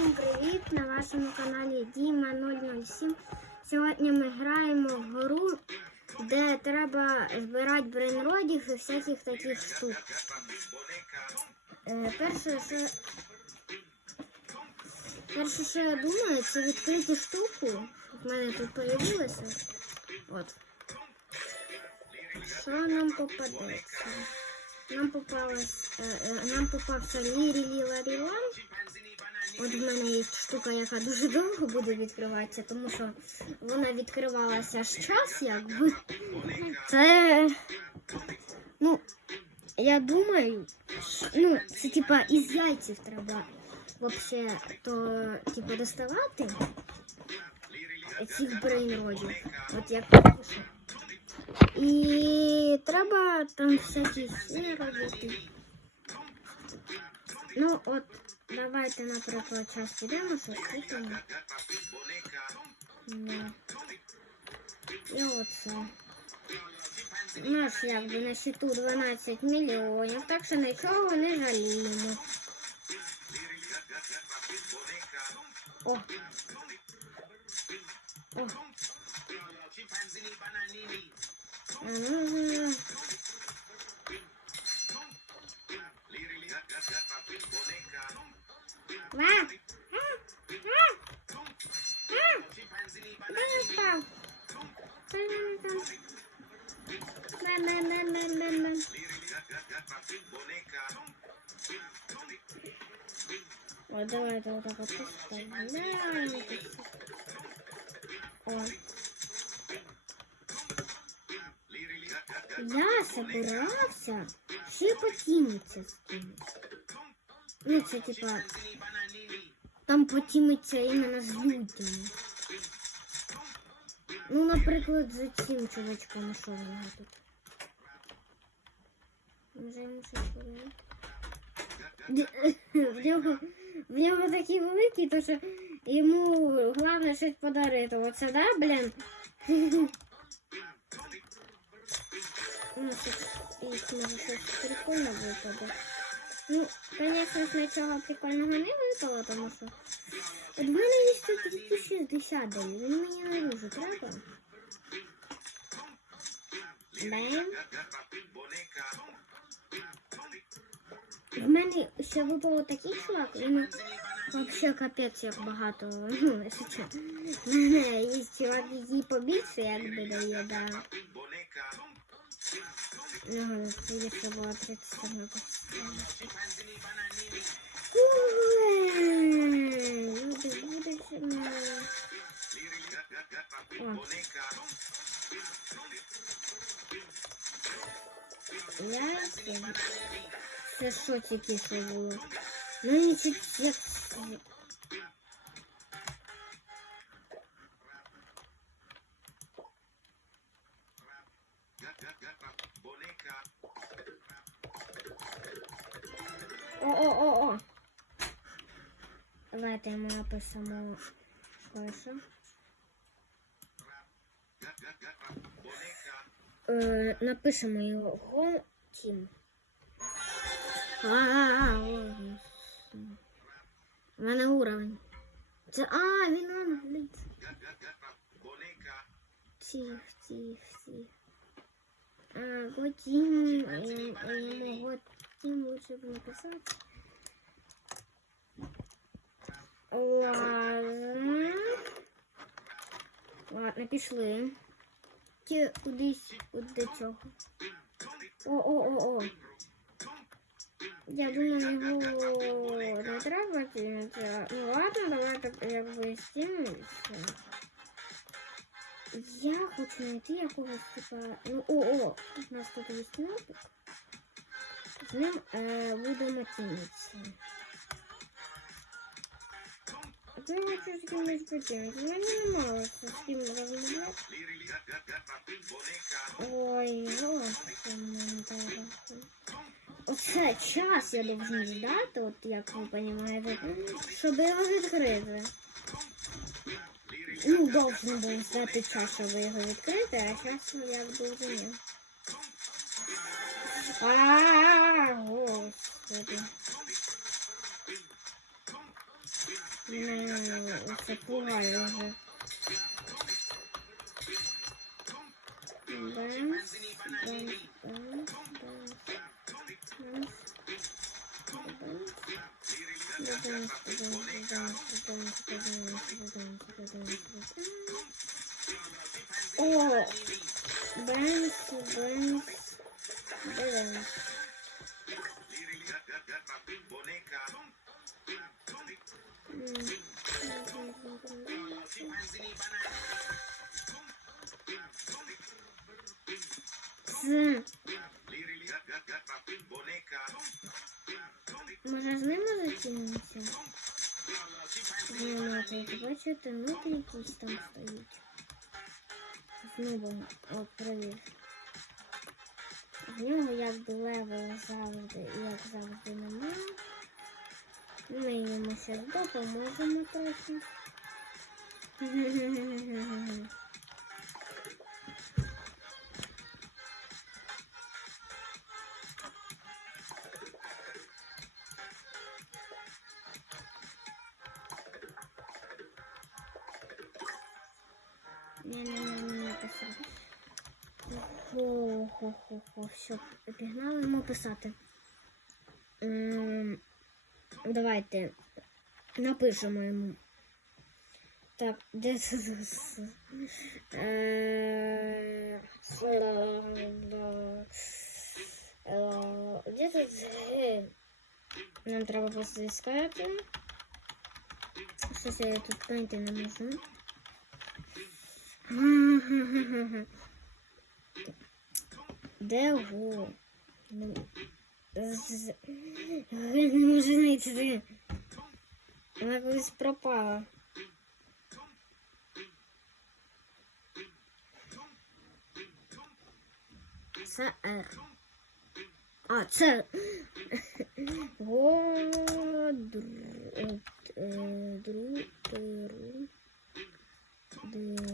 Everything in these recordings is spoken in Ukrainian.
Всім привіт! На вашому каналі Діма 007. Сьогодні ми граємо в гру, де треба збирати брейнродів і всяких таких штук. Е, перше, що... перше, що я думаю, це відкрити штуку. В мене тут появилося. От. Що нам попадеться? Нам попалась, е, е, нам попався Лірі Ліла Рілан. От в мене є штука, яка дуже довго буде відкриватися, тому що вона відкривалася аж час, якби. Це. Ну, я думаю, ну, це типа із яйців треба вообще то типа доставати цих брейнродів. От як пише. І треба там всякі робити. Ну от, давайте, наприклад, час підемо, щось купимо. Да. І оце. У нас якби на счету 12 мільйонів, так що нічого не жаліємо. О. О. Ага. Ва! Він там? Ме-ме-ме-ме-ме-ме. Ой, давайте вот так вот поставим. О. Я собирався ще потімитися з кимось. Ну, це типа. Там потімиться іменно з людьми. Ну, наприклад, за цим чувачком, що в тут. В нього, в нього такі великі, то що йому головне щось подарити. Оце, да, блін? Ну, щось, їх може щось прикольно випаде. Ну, звісно, ж нічого прикольного не випало, тому що от мене є 160 дає, він мені не дуже треба. Бем. В мене ще випало такий чувак, він взагалі капець як багато. Якщо чесно. В мене є чувак, який побільше якби дає, да. Ну, це було 30 минут. Це що тільки що було? Ну нічого, О-о-о-о. Давайте йому напишемо перше. Е, напишемо його Тім. А, ладно. У мене уровень. Це, а, він англійць. Тих, тих, тих. А, Готім, йому Готім лучше б написати. Ладно. Ладно, пішли. Ті кудись, куди цього. О-о-о-о. Я думаю, його не треба кинути. Ну ладно, давайте якби стімуюся. Я хочу знайти якогось типа. Ну о-о, у нас тут є снопик. З ним е, будемо тімитися. Я хочу з кимось потімитися. Мені не мало з ким розмовляти. Ой, ось мені треба. Оце час я должен ждати, от як ви розумієте, щоб його відкрити. Ну, должен був ждати час, щоб його відкрити, а час як був за. À, oh, no, se può arrivare. Oh, burns, burns. Дивимось. З... Може там стоїть. Знову, от. В нього якби левел завжди, як завжди немає. Ми йому зараз допоможемо трохи. пігнали йому писати. Ем, давайте напишемо йому. Так, де Е, Де тут? Нам треба просто искати. Щось я тут знайти не можу. Де го? Не можу знайти. Вона колись пропала. Це Р. А, це Годру. Дру. Дру. Деру.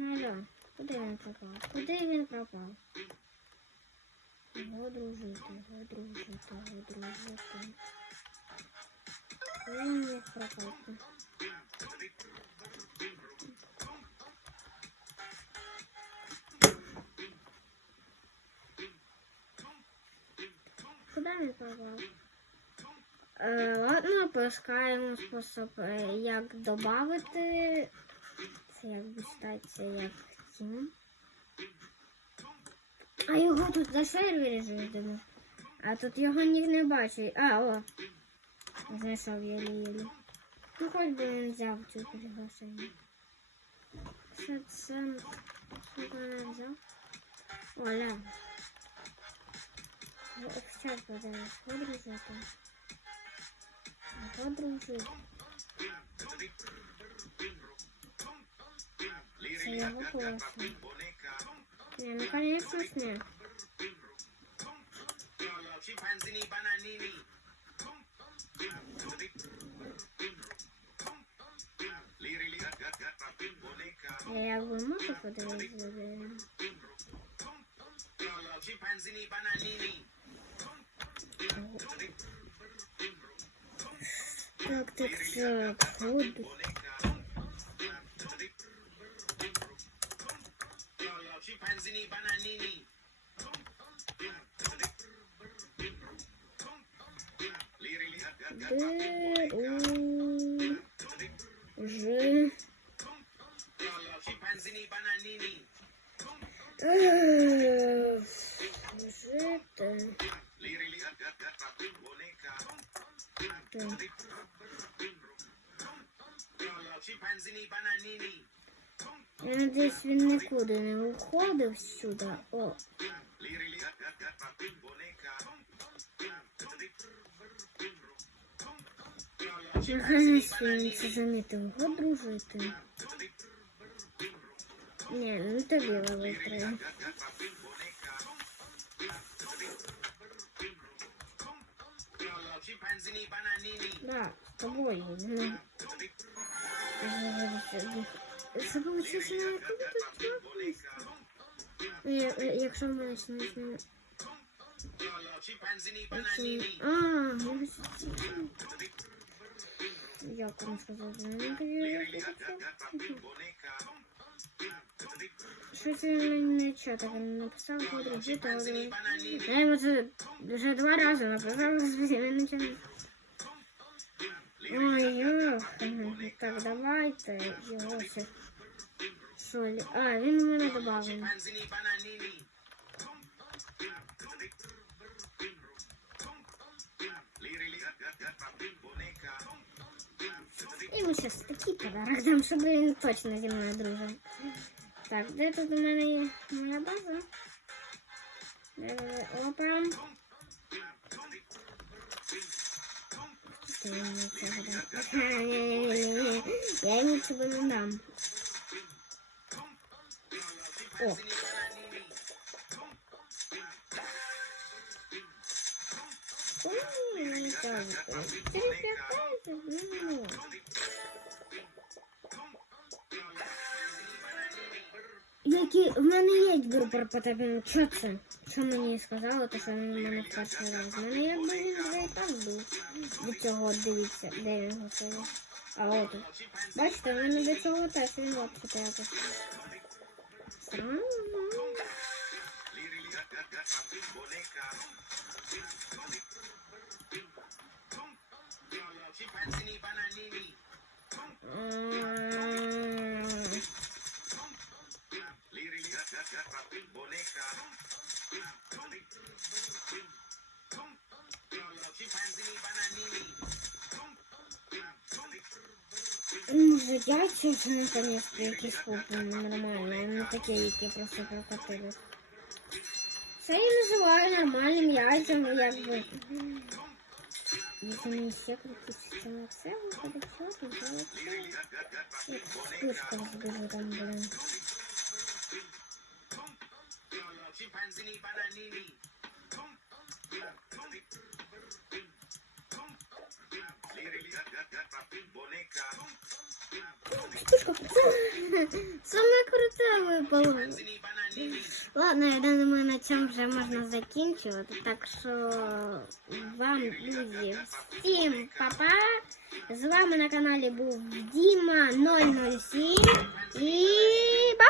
Да, куди він пропав? Куди він пропав? Його дружити, його дружити, його дружити. Він міг пропасти? Куди він пропав? Е, ладно, поискаємо спосіб, е, як додати. Це як би стається як тім. А його тут на сервері житиме. А тут його ніхто не бачить. А, о. Знайшов єлі-єлі. Ну хоч би він взяв цю приглашення. Що це? Що не взяв? Оля. Сейчас подивись, подружити классно, я бы классно. Не, ну конечно с ним. Я вымышу, когда я изгорю. Так, так, так, воду. Anthony Bananini. Good. Ooh. уходив сюда, О. Гарно сьогодні замітив його дружити. Не, ну это белый виграє. Да, с тобой. Ну. Це получився на яку тут Якщо в мене ще не знаю. А, я Як вам? Ну, тоді- Щось він не чого не написав, подруги, то я йому вже два рази написав, він нічого не... Ой, йох, так, давайте його ще солі. А, він у мене добавив. Йому зараз такий подарок дам, щоб він точно зі мною дружив. Так, де тут у мене є моя база? Де, опа. Що я йому цього дам? Ні-ні-ні-ні. Я йому цього не дам. О. Ой, так. Ти лякаєшся? Ну. Які в мене є група по тебе. Що мені сказали, то що він у мене вперше раз. В мене якби він вже і так був. Від цього дивіться, де він готовий. А от. Бачите, в мене до цього теж він от якось. Странно. Може, я чи вже наконец-то якісь куплю нормально, а не такі, які просто прокатили. Це я називаю нормальним яйцем, якби. Если не все крутится, то все выходит, что ты делаешь? Як вспышка збежу там, блин. Саме круте випало. Ладно, я думаю, на цьому вже можна закінчувати. Так що вам, друзі, всім па-па. З вами на каналі був Діма 007 і па-па!